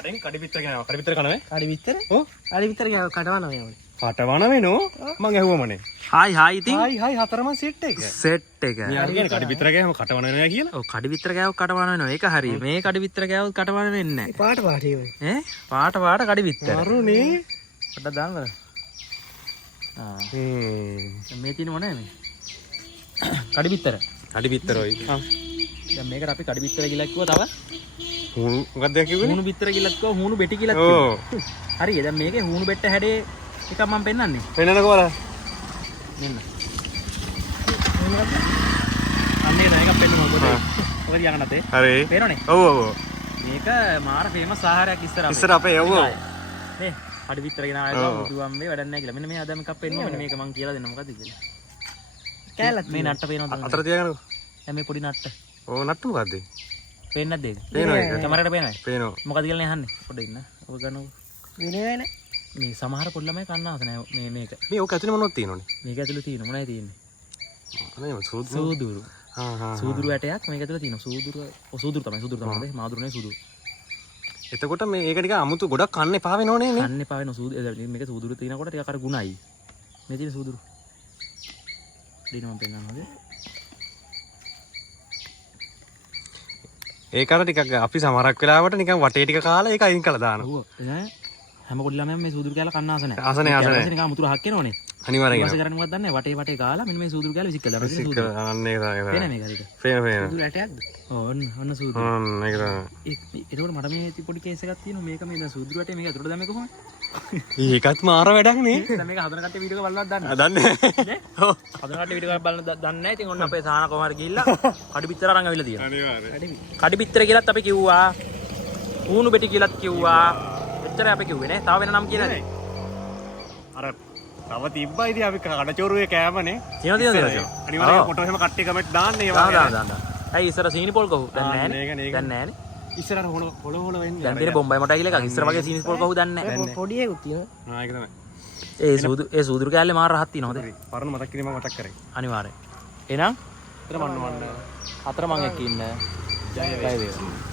කඩෙන් කඩි පිටර ගනවා. කඩි පිටර කනවේ? කඩි විතර? ඔව්. කඩි විතර කඩවනවා යන්නේ. කටවන වෙනෝ මං ඇහුවමනේ. හායි ඉතින් හායි හතරම සෙට් එක. සෙට් එක. මේ අර කියන්නේ කඩි පිටර ගෑවම කටවන වෙනවා කියලා. ඔව් කඩි විතර ගෑවොත් කටවන වෙනවා. ඒක හරි. මේ කඩි විතර ගෑවොත් කටවන වෙන්නේ නැහැ. පාට ඒවනේ. ඈ පාට කඩි විතර. අරුනේ. පොඩ්ඩක් දාන්න. මේ තියෙන මොනවද මේ? කඩි විතර. කඩි පිටරයි. දැන් මේකට අපි කඩි විතර කියලා කිව්වා තව. මොකක්ද කිව්වේ? හුණු විතර කියලා කිව්වා හුණු බෙටි කියලා කිව්වා. හරි. දැන් මේකේ හුණු බෙට්ට හැඩේ එකක් මම පෙන්නන්නේ. පෙන්නනකෝ බලන්න. මෙන්න. අන්නේ නෑ එකක් පෙන්නනවා පොඩි. ඔය දිහා නැතේ. හරි. පේනවනේ? ඔව් ඔව්. මේක මාර ෆේමස් ආහාරයක් ඉස්සර අපේ යවෝ. නේ කඩි විතර ගෙන ආවා බුදුන් මේ වැඩක් නෑ කියලා. මෙන්න මේ අද මේකක් පෙන්නුවා. මෙන්න මේක මම කියලා දෙන්න මොකද්ද කියලා. කෑල්ලක් මේ නට්ට පේනවද? අතර තියාගන්නකෝ. දැන් මේ පොඩි නට්ට. ඕ නට්ට මොකද්ද? පේන්නේ නැද්ද ඒක? පේනවා ඒක. කැමරාවට පේනවද? පේනවා. මොකද කියලා නේ අහන්නේ. පොඩ්ඩක් ඉන්න. ඔය ගන්නකො. විනේ නේ. මේ සමහර පොඩි ළමයි කන්න ආස නෑ මේක. මේ ඕක ඇතුලේ මොනවද තියෙනවනේ? මේක ඇතුලේ තියෙන මොනවද තියෙන්නේ? අනේ සූදුරු. සූදුරු. හා. සූදුරු ඇටයක් මේක ඇතුලේ තියෙනවා. සූදුරු තමයි මාදුරු නේ සූදුරු. එතකොට මේ ඒක ටික අමුතු ගොඩක් කන්න එපා වෙනෝනේ නේ. කන්න එපා වෙන මේක සූදුරු තියෙනකොට ටිකක් අර ගුණයි. මේ තියෙන සූදුරු. දිනම පෙන්නනවාද? ඒක අර ටිකක් අපි සමහරක් වෙලාවට නිකන් වටේ ටික කාලා ඒක අයින් කළා දානවා. ඔව්. හැම පොඩි ළමයම මේ සූදුරු කෑල්ල කන්න ආස නෑ. ආසනේ. නිකන් මුතුර හක් එනවනේ. අනිවාර්යෙන්. ඊපස්සේ කරන්නේ මොකක්ද දන්නේ? වටේ කාලා මෙන්න මේ සූදුරු කෑල්ල විසික් කළා. විසික් කළා. අන්න ඒක තමයි. පේන මේක හරියට. පේන. සුදු ඇටයක්ද? ඔන්න සූදුරු. ඒක තමයි. ඒකට මට මේ පොඩි කේස් එකක් තියෙනවා. මේක මේ දැන් සූදුරු ඇටේ මේක අතුරට දැම්මේ කොහොමද? ඒකත් මාර වැඩක් නේ. දැන් මේක හදන කට්ටිය වීඩියෝ එක බලනවත් දන්නේ. දන්නේ. ඔව්. හදන කට්ටිය වීඩියෝ එක බලන දන්නේ නැහැ. ඉතින් ඔන්න අපේ සාහන කොහමද ගිහිල්ලා කඩි පිටර අරන් අවිලා තියෙනවා. අනිවාර්යෙන්. කඩි පිටර කියලාත් අපි කිව්වා. ඌණු බෙටි කියලාත් කිව්වා. එච්චරයි අපි කිව්වේ නේ. තව වෙන නම් කියලාද? අර තව තිබ්බා ඉතින් අපි කඩචෝරුවේ කෑමනේ. තියෙනවා. අනිවාර්යෙන් ෆොටෝ එහෙම කට්ටිය කමෙන්ට් දාන්න ඒවා. දාන්න. ඇයි ඉස්සර සීනි පොල් කහුව? දැන් නැහැ. දැන් නැහැ නේ. ඉස්සර අර හොල වෙන්නේ. දැන් දෙන බොම්බයි මොටයි කියලා එකක්. ඉස්සර වගේ සීනි පොල් කහුව දැන් නැහැ. පොඩි එකක් තියෙනවා. ඒක තමයි. ඒ සූදුරු කෑල්ලේ මාර රහක් තියෙනවද? පරණ මතක් කිරීමක් මතක් කරේ. අනිවාර්යෙන්. එහෙනම් අතර මන්න අතර මං එක්ක ඉන්න. ජය වේවා.